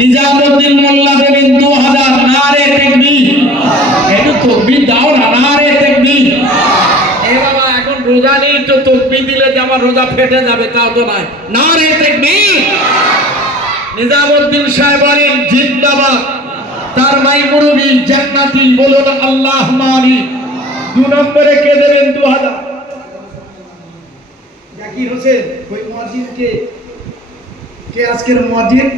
নিজামুদ্দিন মোল্লা দু হাজার নারে তেকবি। একটু তকবি দাও না, নারে তেকবি। এখন রোজা নেই তো তকবি দিলে যে আমার রোজা ফেটে যাবে, তাও তো নয়। নারে তেকবি। নিজামুদ্দিন সাহেব বলেন জিন্দাবাদ তার মাই মুরবি জান্নাতি বলুন আল্লাহ মানি দু নম্বরে কে দেবেন দু হাজার? জাকির হোসেন, ওই মুয়াজ্জিন কে আজকের মুয়াজ্জিন?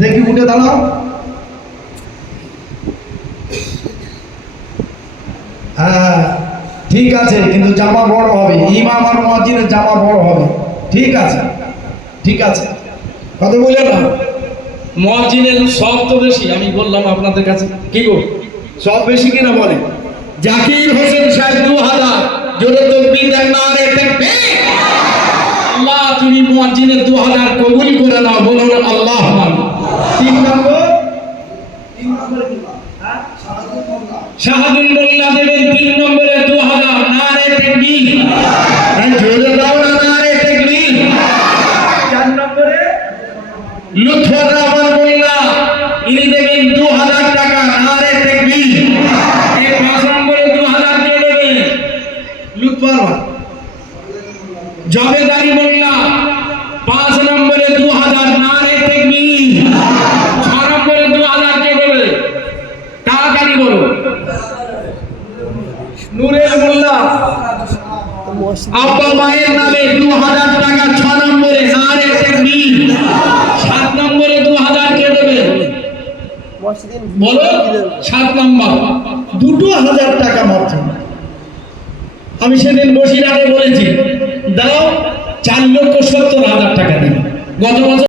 দেখি উঠে দাঁড়াও। হ্যাঁ ঠিক আছে কিন্তু জামা বড় হবে। ইমাম আর মুয়াজ্জিনের জামা বড় হবে। ঠিক আছে ঠিক আছে। কথা বলে না? মহাজিনের সব তো বেশি আমি বললাম আপনাদের কাছে। কি গো? সব বেশি কিনা বলে? জাকির হোসেন সাহেব দু হাজার। জোরে তকবি দেন না রে দেখবে আল্লাহ তুমি মুয়াজ্জিনের দু হাজার কবুল করে নাও বলুন আল্লাহ তিন নম্বর তিন নম্বরে কি হ্যাঁ শাহাদুল মোল্লা দেবেন তিন নম্বরে দু হাজার না রে দেখবি জোরে দাও না না রে দেখবি চার নম্বরে লুৎফর রহমান মোল্লা ইনি দেবেন দু হাজার টাকা না রে দেখবি এই পাঁচ নম্বরে দু হাজার কে দেবে লুৎফর জবেদারি মোল্লা পাঁচ নম্বরে দু হাজার নারে দেখবি ছ নম্বরে দু হাজার কে দেবে তাড়াতাড়ি করো নূরের মোল্লা। আব্বা মায়ের নামে দু হাজার টাকা ছ নম্বরে নারে দেখবি সাত নম্বরে দু হাজার কে দেবে? বলো, সাত নম্বর। দুটো হাজার টাকা মাত্র। আমি সেদিন বসিরহাটে বলেছি, দাও চার লক্ষ সত্তর হাজার টাকা দিন। গত বছর